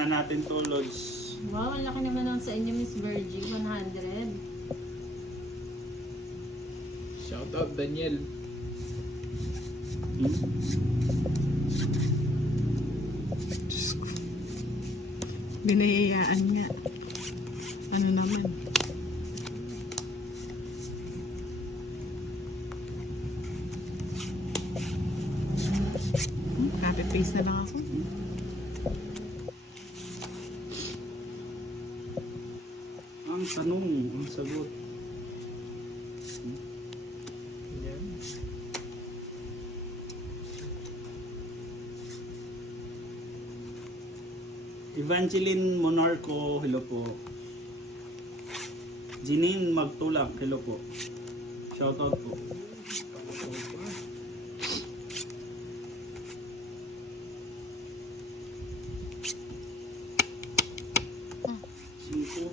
na natin to, Lods. Wow, ang laki naman naman sa inyo, Miss Virgie. 100. Shout out Daniel. Binayayaan nga. Ano naman? Copy paste na lang ako. Ang tanong, ang sagot. Yan. Evangeline Monarco, hello po. Janine Magtulak, hello po. Shoutout po. Cinco.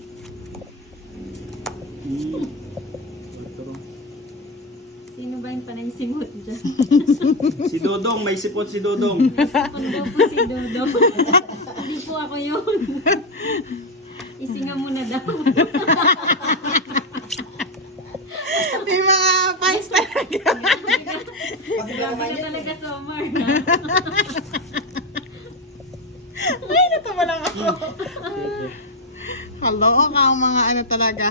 Otro. Sino ba yung panay simot dyan? Si Dodong, may sipot si Dodong. Kung daw po si Dodo. Hindi po ako yun. Isinga mo na daw. May mga fans talaga. Grabe ka talaga, Somar. Ay, natawa lang ako. Naloka ang mga ano talaga.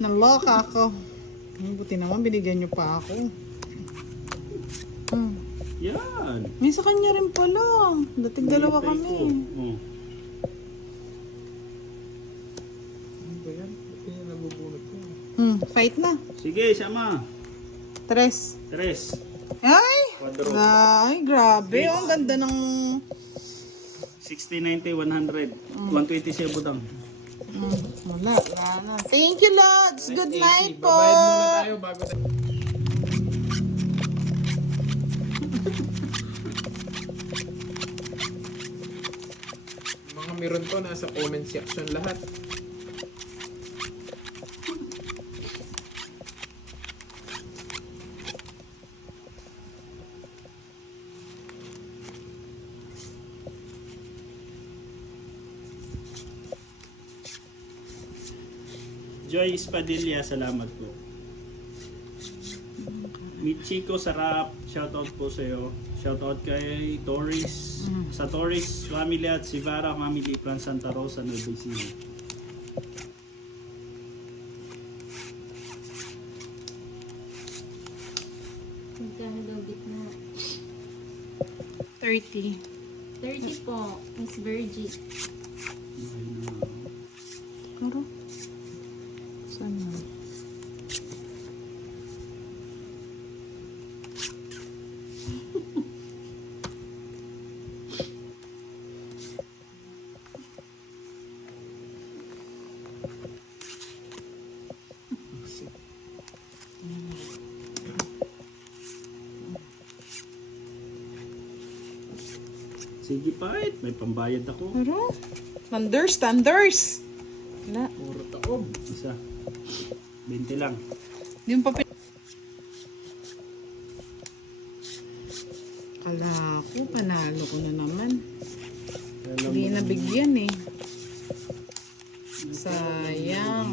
Naloka ako. Buti naman binigyan niyo pa ako. Yan. May sa kanya rin pala. Dating dalawa Hinihintay kami. ko. Oh. Ano ba yan? Ba't yan nabubunot ko? Fight na. Sige, sama. Tres. Tres. Ay! Quadro. Ay, grabe. Oh, ang ganda ng... 60, 90, 100. 127 budang. Wala na. Thank you, Lods. Good night po. Babayad muna tayo bago tayo. Mga meron to nasa comment section lahat. Joy Espadilla, salamat po. Michiko Sarap, shoutout po sa iyo. Shoutout kay Torres, sa Torres family at Sivara family, from Santa Rosa, Nueva Ecija. Magkano daw gitna? 30. 30 po, Miss Virgie. Karo? Saan na? Sige pa, may pambayad ako. Karo? Thunders. Wala. Puro taob. Isa. 20 lang. Yung papel. Kala ko, panalo ko na naman. Alam Hindi mo, nabigyan eh. Sayang.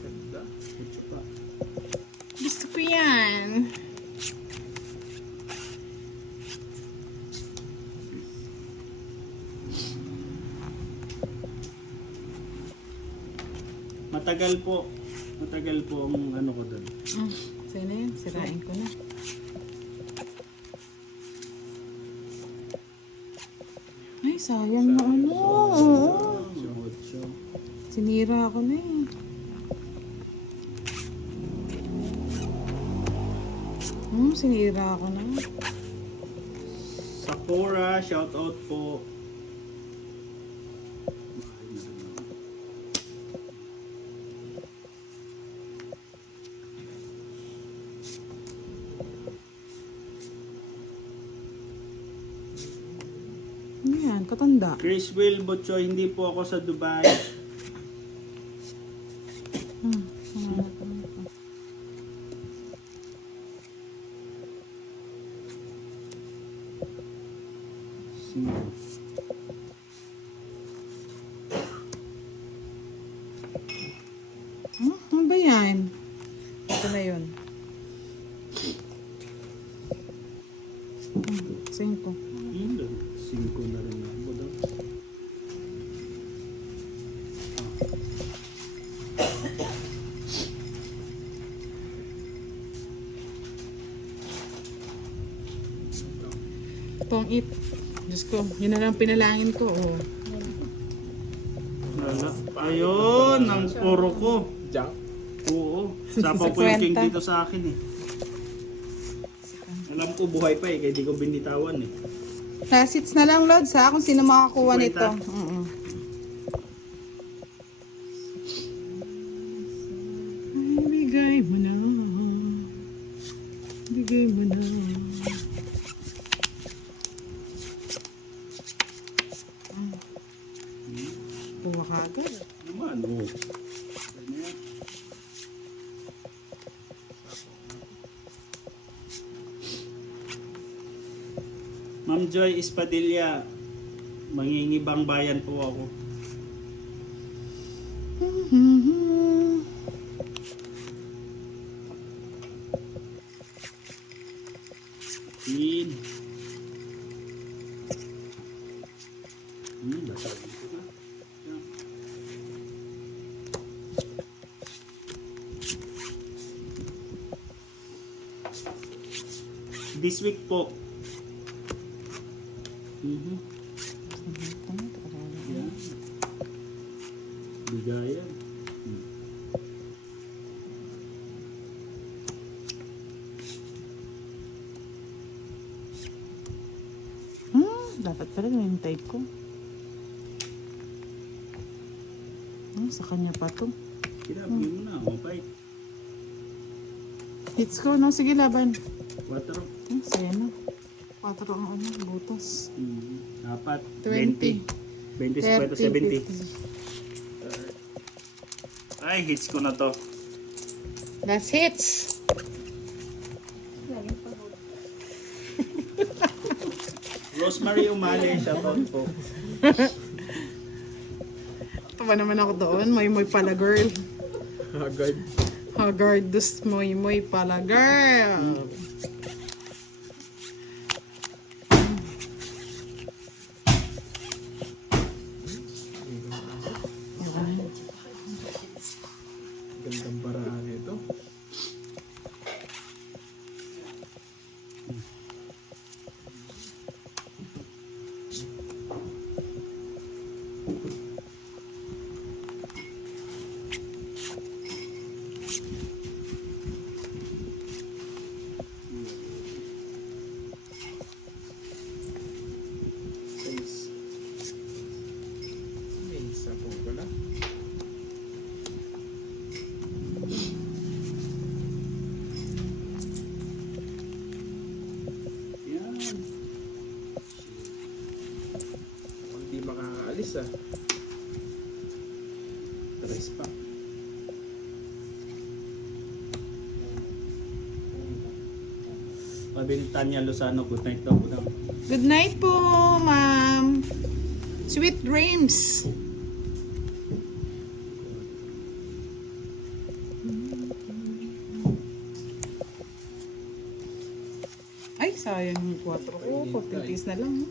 Ganda. Ito pa. Gusto ko yan. Matagal po. Matagal po ang ano ko doon. Sa'yo na yun. Sirain ko na. Ay, sayang na ano. Oo. Ocho. Sinira ko na eh. Sinira ko na. Sakura, shoutout po. Ano yan? Katanda. Chris Will Butchoy, hindi po ako sa Dubai. ba yan? Ito na yun. 5. 5 na rin ako daw. Itong it. Diyos ko, yun na lang pinalangin ko. Oh. Wala. Ayun, ang puro ko. Junk. Oo. Sapaw ko yung king dito sa akin eh. Alam ko buhay pa eh, kaya di ko binitawan eh. Last hits na lang, Lods, ha? Kung sino makakuha nito. Kwenta? Ay, bigay mo na. Bigay mo na. Kuha ka agad. Naman, oo. Ma'am Joy Espadilla, mangingibang bayan po ako. Tin. Basag ito na. Yan. This week po. Mhm. Yan. Bigayan. Dapat pala yung type ko. Sa kanya pa to. Kinabi mo na, mabait. Hits ko, no? Sige, laban. 4. Saya na. 4 ang ano, butas. 4. 20. 20, 50, 70. Ay, hits ko na to. Last hits. Rosemary Umali, shoutout po. Tawa naman ako doon. Moy pala, girl. Agad. Hagardus moy pala, girl. Gandang paraan ito. May isa po pala. Yan. Hindi makakaalis ah. Tres pa. Sabi ni Tanya Lozano, good night daw po daw. Good night po, ma'am. Sweet dreams. Ay, sayang yung 4 ko. 14 piece na lang.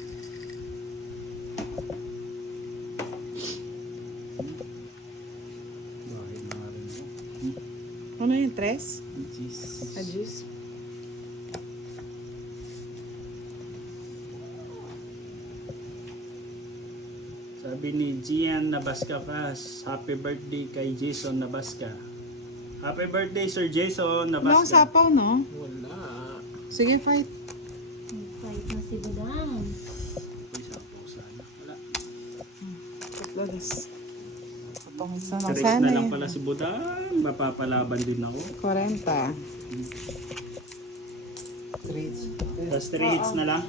Bakit na rin po? Ano yung 3? Jeez. Ajis. Sabi ni Gian Nabascacas, happy birthday kay Jason Nabasca. Happy birthday Sir Jason Wala akong Nabasca. sapaw, no? Wala. Sige, fight. Fight na si Budang. May sapaw sana. Wala. Lodas. Patong sa Correct sana na lang eh. pala si Budang. Mapapalaban din ako. 40. Last 3 hits na lang.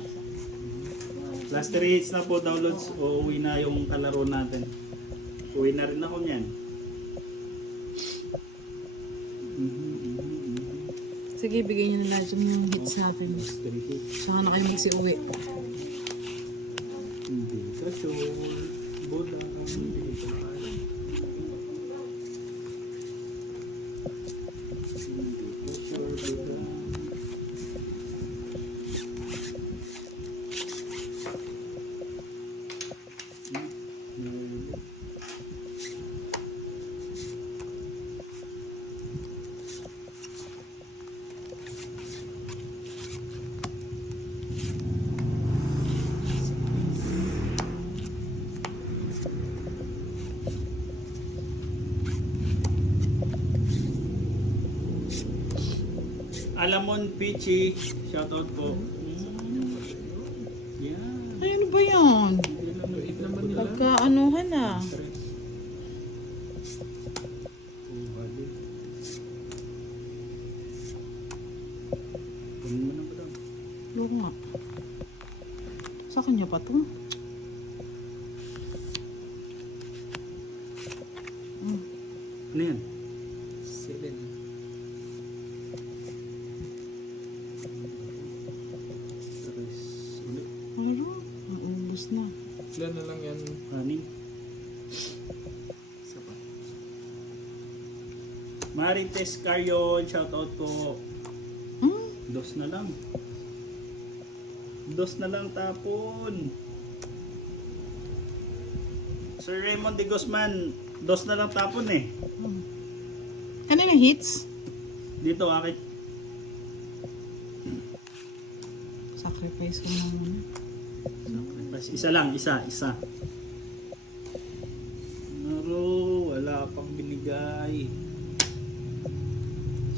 Last 3 hits na po, downloads. Uuwi na yung kalaro natin. Uwi na rin ako niyan. Sige, bigay niyo na lahat yung hits natin. Last 3 hits. Saka na kayo magsi-uwi. Hindi ka sure. Budang. Hindi ka kaya. Alamon Pichi, shoutout po. Yan. Ay, ano ba yan? Wait naman nila. Pagkaanuhan ah. Kunin mo na ba daw? Oo nga. Sa kanya pa to. Ano yan? 7. Tres. Ulit. Ano? Naubos na. Ilan na lang yan? Anim. Isa pa. Marites Carrion, shoutout po. Hmm? Dos na lang. Dos na lang tapon. Sir Raymond de Guzman, dos na lang tapon eh. Kanina hits? Dito akit. Sacrifice ko na muna. Isa lang, isa. Naro, wala pang binigay.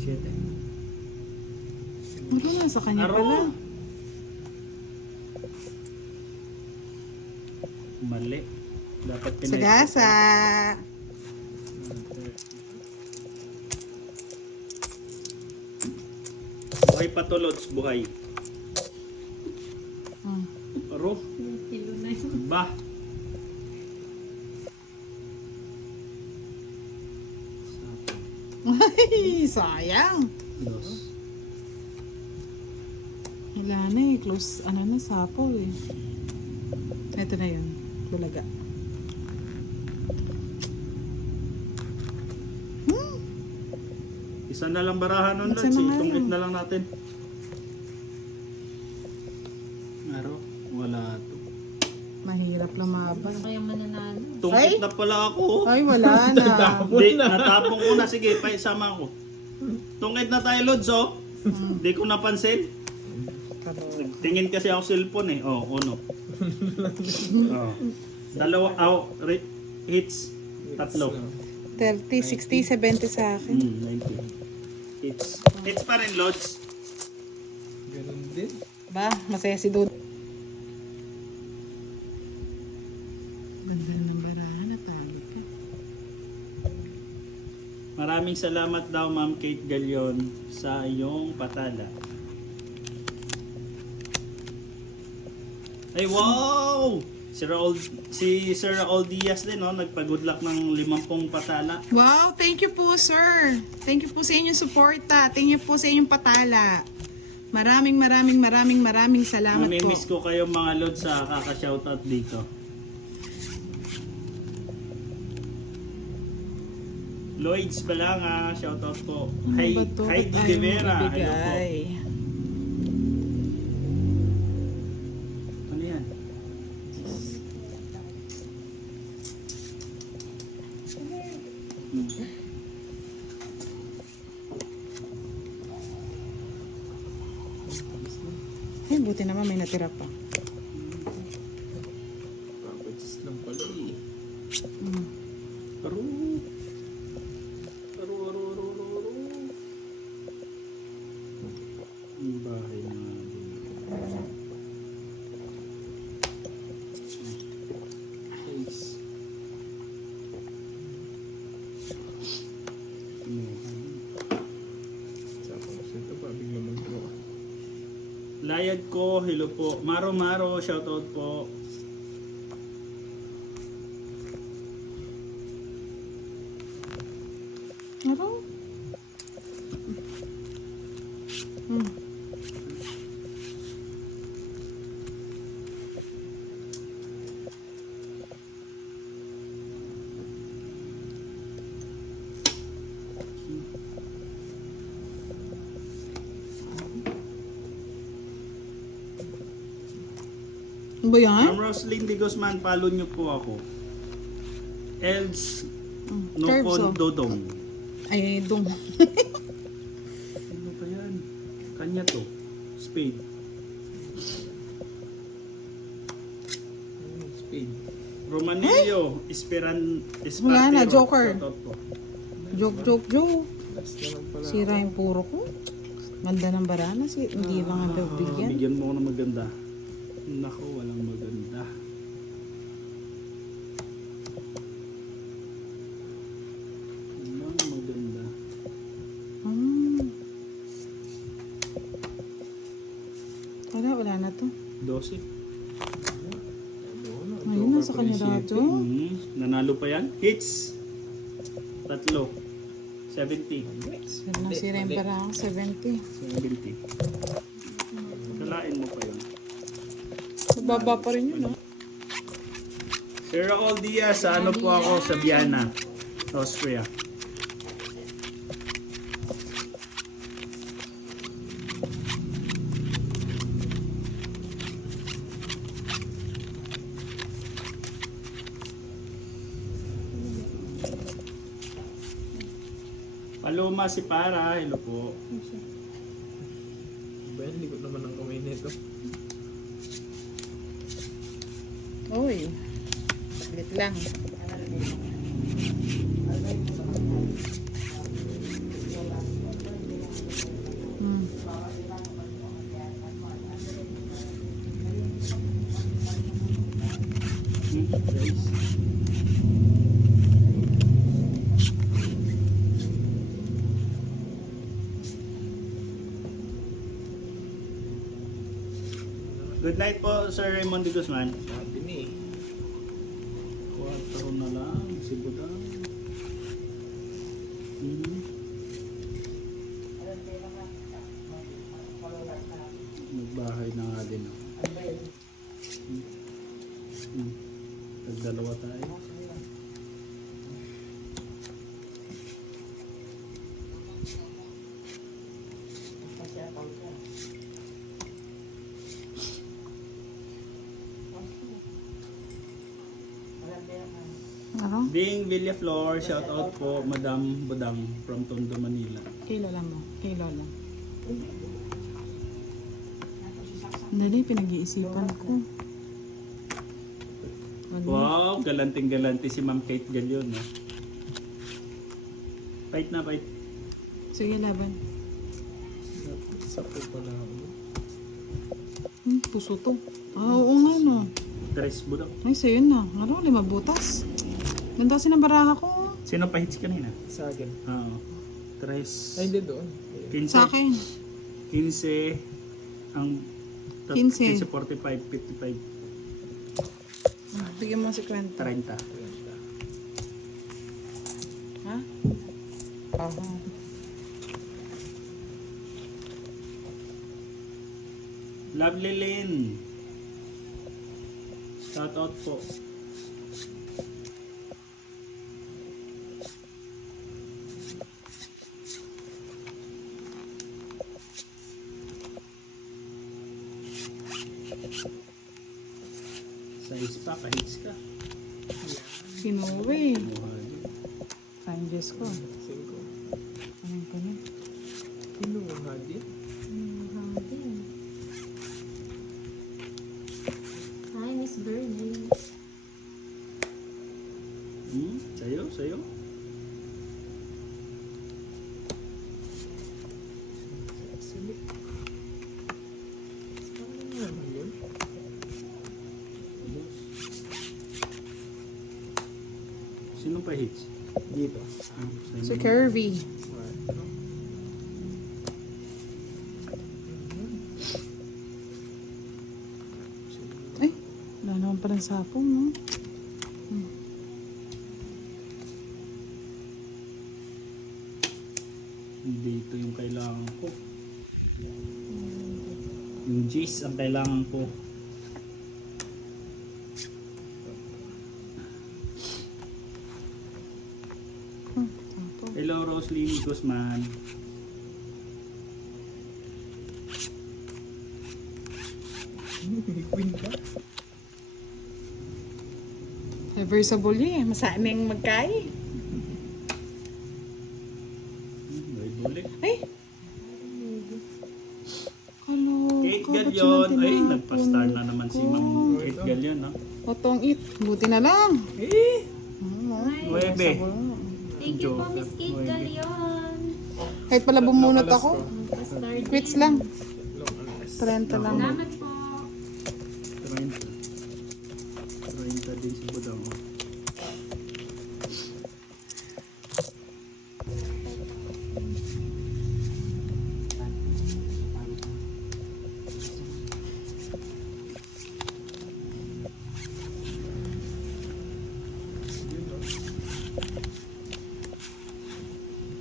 Shit eh. Ano na sa kanya Aro. pala? Mali. Dapat Sagasa! Buhay pa to, Lods, buhay. Hmm. Aro, Kilo na yun. ba? Ay, sayang! Dos. Wala na eh. Close, ano na, sapo eh. Ito na yun. Bulaga. Isa na lang barahan nun, Isa Lods. na nga Tungkit yun. na lang natin. Aro, wala to. Mahirap lumaban. Ano kaya mananalo? Tungkit Ay! na pala ako. Ay, wala na. Hindi, natapong ko na. Sige, sama ko. Tungkit na tayo, Lods, oh. Hindi ko napansin. Tingin kasi ako cellphone eh. Oh, uno. Oh. Dalawa, hits. Tatlo. 30, 60, 70 sa akin. 90. Hits. Hits pa rin, Lods. Ganun din. Ba, masaya si Dude. Ganda ng barahan, natalo ka. Maraming salamat daw, Ma'am Kate Galion, sa iyong patala. Ay, wow! Si Sir Raul Diaz din, no? Nagpa-good luck ng 50 patala. Wow, thank you po, sir. Thank you po sa inyong suporta. Thank you po sa inyong patala. Maraming salamat po. Mamimiss ko kayo mga Lods sa kaka-shoutout dito. Lloyds Balanga, shoutout po. Ano ba to? Heidi Ba't De ayaw mo Vera, hello po. ibigay? Ano yan? Ay, buti naman may natira pa. Papatis lang pala eh. Mm. Aru. Ang bahay na din. Guys. Tapos ito pa, biglang mag-draw. Layad ko, hello po. Maro Maro, shoutout po. Ano? Hmm. Ano ba yan? Ma'am Roslyn de Guzman, follow nyo po ako. Els Curves, oh. Nopon Dodong. Ay, dong. Ano ba yan? Kanya to. Spade. Speed. Romanillo. Esperan. Wala na, Espartero. Joker. Shoutout po. Joke. Last na lang pala. Sira yung puro ko. Ganda ng baranas eh. Hindi lang ang bigyan. Bigyan mo ako ng maganda. Nako, walang maganda. Walang maganda. Wala na to. 12. Ayun, nasa kanya dato. Nanalo pa yan? Hits. 3. 70. Nasira yung parang 70. 70. Kalain mo pa yun. Baba pa rin yun, no? Sir Raul Diaz, sa ano po ako sa Vienna, Austria. Paloma si Para, hello po. Ba yan, likod naman ng kamay nito. Uy. Salit lang. Guys. Good night po, Sir Raymond de Guzman. Sabi ni. 4 na lang, si Budang. Magbahay na nga din. Tagdalawa tayo. Ano? Bing Villaflor, shout out po Madam Budang from Tondo, Manila. Kilo lang mo. Kilo lang. Dali, pinag-iisipan ko. Wow, galanting-galanti si Ma'am Kate Galion. No? Fight na, fight. Sige, laban. Sakto pala ako. Puso to. Oo nga, no. Tres Budang. Ay, sa'yo na. Ano, 5 butas. Ganda kasi ng baraha ko. Sino pa hits kanina? Sa akin. Oo. Tres. Ay, hindi doon. 15. Sa akin. 15. Ang 15. 45, 55, Bigyan mo si Kwenta. 30. Ha? Aha. Lovely Lynn. Shout out po. Sa ispa, kahits ka. Sinuwi. Buhay. Sayang Diyos ko. 5. Anong ko na? Kinuha din. Hi, Miss Bernie. Sayo, sayo. Sili. Ano naman yun? Sino pa hits? Dito. Si Curvy. Ano? Ay, wala naman pa rin sapong, no? Dito yung kailangan ko. Yung G's ang kailangan ko. Sapong. Hello Roslyn Guzman. Queen ka? Reversible yun eh. Masaming magkay. May bulik. Ay! Hello. Kate Galion. Ay, nagpa-star na naman si Ma'am Kate Galion, no? Otong it. Buti na lang. Eh! Nuebe. Thank you po, Miss Kate Nuebe. Galion. Kahit pala bumunot Alas ako. ko. Pastor Quits Jim. lang. Long alas. 30 lang. Salamat po. 30. 30 din si Budang.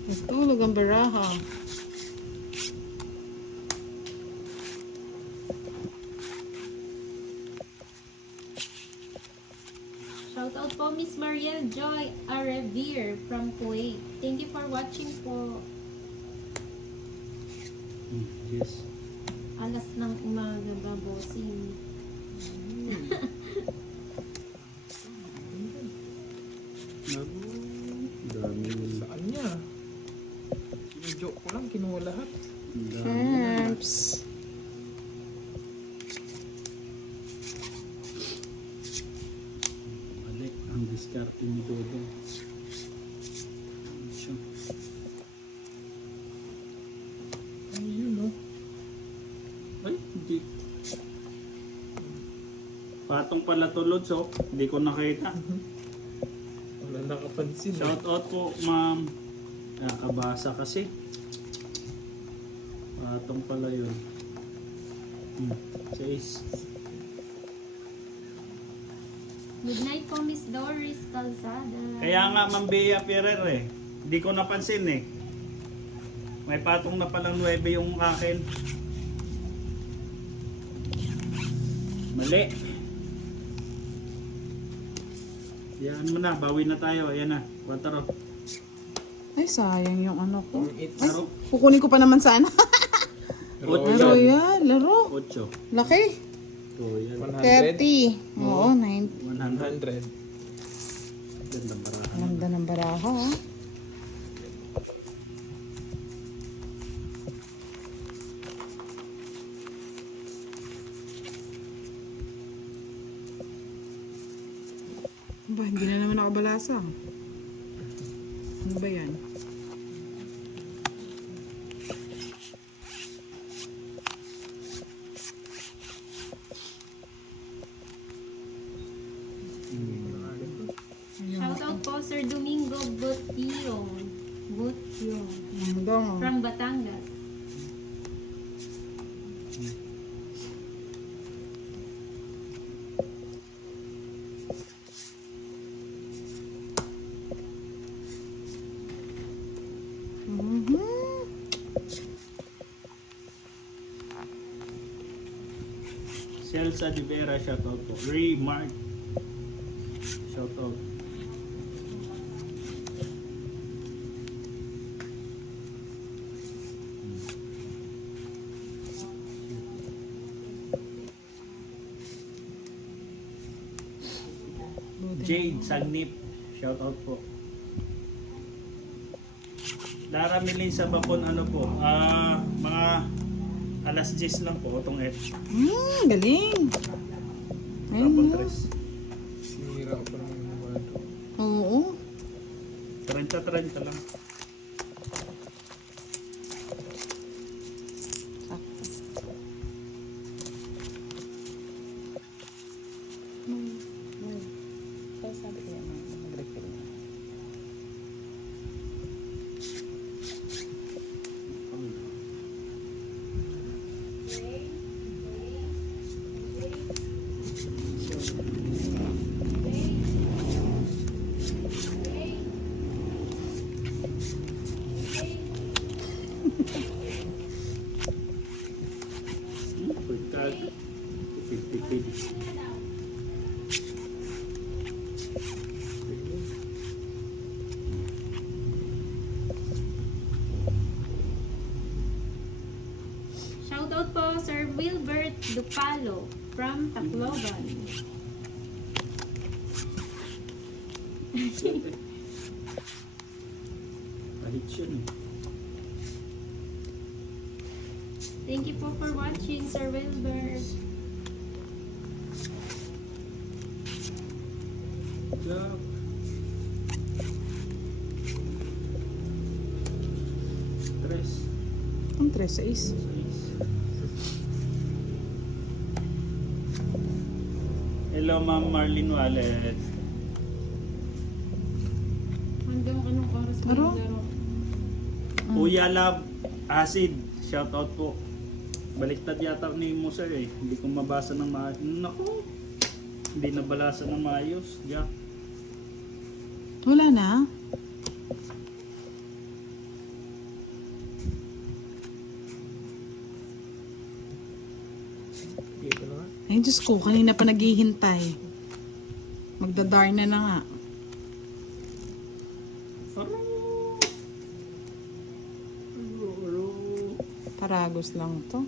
Natulog ang baraha. Shoutout po Miss Mariel Joy Arevir from Kuwait. Thank you for watching po. Yes. Alas ng umaga ba, bossing? Naku, dami. Saan niya? Joke ko lang, kinuha lahat. Dami. Champs. Balik ang diskarte ni Dodong. Siya. Ayun, no? Ay, hindi. Patong pala to, Lods, oh. Hindi ko nakita. Wala nakapansin. Shout out po, ma'am. Nakabasa kasi. Patong pala yun. 6. Good night po Miss Doris Calzada. Kaya nga, Ma'am Bea Ferrer eh. Hindi ko napansin eh. May patong na palang 9 yung akin. Mali. Yan mo na, bawi na tayo. Ayan na, 4. Ay, sayang yung ano ko. It's Laro. Kukunin ko pa naman sana. Laro Royal. yan, laro. 8. Laki. Royal. 100. 30. Oo, 90. 100. 100. Gandang barahan. Ganda ng baraha. Ah. Ba, hindi na naman ako balasa. Ano ba yan? Shoutout po Sir Domingo Butio. Butio. Ang dong. From Batangas. Celsa de Vera, shout out po. Ray Mark, shout out. Jade Sagnip, shout out po. Lara Milin sa Bapon, ano po, mga alas 10 lang po, itong F. Galing. Tapos Ayun. 3. Sinira ko pa naman yung kwento. Oo. 30-30 lang. Sabi ko yan, mag-refill na. Pagkag 50 pages. Shoutout po Sir Wilbert Dupalo from Tacloban. Kahit yun eh. Thank you po for watching Sir Wilbert. Job. 6. Hello, Ma'am Marlene Wallet. Hanggang anong oras mo Ano? yung laro? Kuya Love Acid, shoutout po. Baliktad yata ni mo sir eh. Hindi ko mabasa ng maayos. Naku, hindi nabalasa ng maayos. Jack. Wala na? Dito na nga. Ay, Diyos ko, kanina pa naghihintay. Magdadarna na nga. Taragos lang to.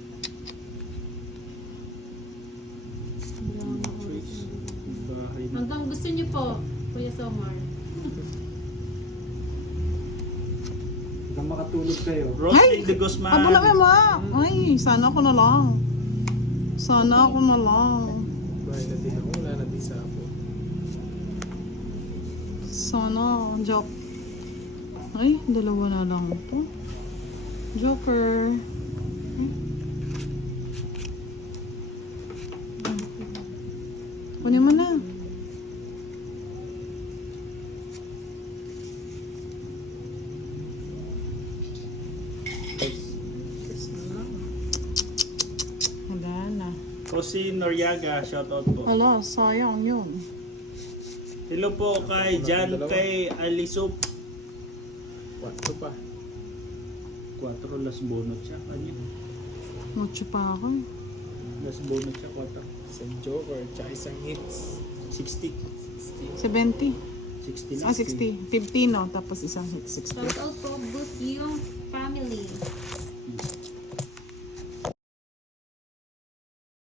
Bahay na. Hanggang gusto niyo po, Kuya Somar. Hanggang makatulog kayo. Roasting de Guzman. Abo na mo. Ay, sana ako na lang. Sana ako na lang. Bahay na din ako. Wala na din sa ako. Sana, joke. Ay, dalawa na lang to. Joker. Kunin mo na. Wala na. Jose Noriaga, shoutout po. Wala, sayang yun. Hello po kay Jan kay Alisop. 4 pa. 4 las bonus siya. Ano? Mucho pa ako. Las bonus siya 4. Isang joker, tsaka isang hits. 60. 70. 60 lang. Ah, 60. 50 no? Tapos isang hit 60. Shout out po, Good Yung Family.